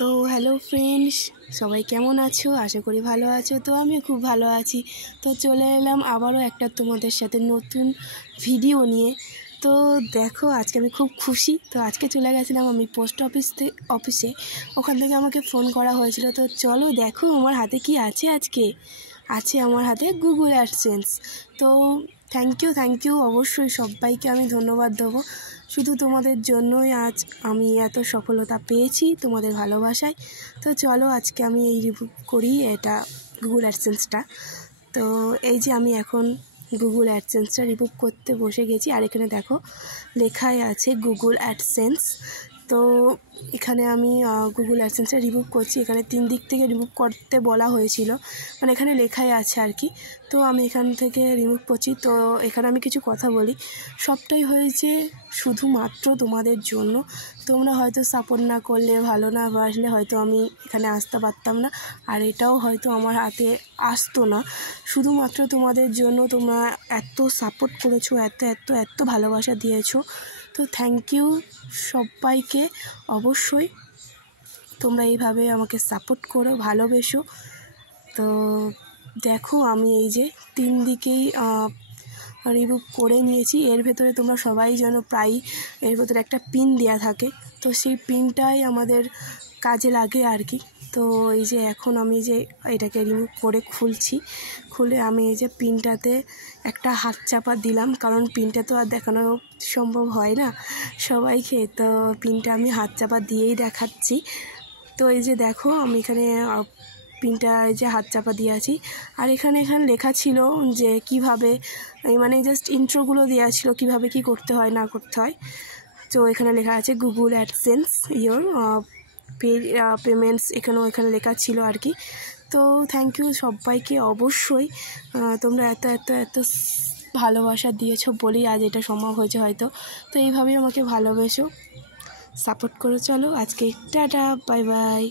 তো hello friends, সবাই কেমন আছো? আশা করি ভালো আছো। তো আমি খুব ভালো আছি। তো চলে এলাম আবারও একটা তোমাদের সাথে নতুন ভিডিও নিয়ে। তো দেখো, আজকে আমি খুব খুশি। তো আজকে চলে গেছিলাম আমি পোস্ট অফিসে। ওখান থেকে আমাকে ফোন করা হয়েছিল। তো চলো দেখো আমার হাতে কি আছে। আজকে আছে আমার হাতে গুগল অ্যাডসেন্স। তো থ্যাংক ইউ অবশ্যই সবাইকে আমি ধন্যবাদ দেবো। শুধু তোমাদের জন্যই আজ আমি এত সফলতা পেয়েছি, তোমাদের ভালোবাসায়। তো চলো আজকে আমি এই রিভিউ করি এটা গুগল অ্যাডসেন্সটা। তো এই যে আমি এখন গুগল অ্যাডসেন্সটা রিভিউ করতে বসে গেছি। আর এখানে দেখো লেখাই আছে গুগল অ্যাডসেন্স। তো এখানে আমি গুগল অ্যাডসেন্সটা রিমুভ করছি। এখানে 3 দিক থেকে রিমুভ করতে বলা হয়েছিল, মানে এখানে লেখাই আছে আর কি। তো আমি এখান থেকে রিমুভ করছি। তো এখানে আমি কিছু কথা বলি। সবটাই হয়েছে শুধুমাত্র তোমাদের জন্য। তোমরা হয়তো সাপোর্ট না করলে, ভালো না বাসলে হয়তো আমি এখানে আসতে পারতাম না, আর এটাও হয়তো আমার হাতে আসতো না। শুধুমাত্র তোমাদের জন্য। তোমরা এত সাপোর্ট করেছো, এত ভালোবাসা দিয়েছো। তো থ্যাংক ইউ সবাইকে। অবশ্যই তোমরা এইভাবে আমাকে সাপোর্ট করো, ভালোবেসো। তো দেখো আমি এই যে 3 দিকেই রিমুভ করে নিয়েছি। এর ভেতরে তোমরা সবাই যেন প্রায় এর ভেতরে একটা পিন দেওয়া থাকে। তো সেই পিনটাই আমাদের কাজে লাগে আর কি। তো এই যে এখন আমি যে এটাকে রিমুভ করে খুলে আমি এই যে পিনটাতে একটা হাত চাপা দিলাম, কারণ পিনটা তো আর দেখানো সম্ভব হয় না সবাইকে। তো পিনটা আমি হাত চাপা দিয়েই দেখাচ্ছি। তো এই যে দেখো আমি এখানে পিনটা এই যে হাত চাপা দিয়ে আছি। আর এখানে লেখা ছিল যে কিভাবে, মানে জাস্ট ইন্ট্রোগুলো দেওয়া ছিল কীভাবে কী করতে হয় না করতে হয়। তো এখানে লেখা আছে গুগল অ্যাডসেন্স ইয়োর পেমেন্টস, এখানে লেখা ছিল আর কি। তো থ্যাংক ইউ সবাইকে। অবশ্যই তোমরা এত ভালোবাসা দিয়েছো বলেই আজ এটা সম্ভব হয়েছে হয়তো। তো এইভাবেই আমাকে ভালোবেসো, সাপোর্ট করে চলো। আজকে টাটা, বাই বাই।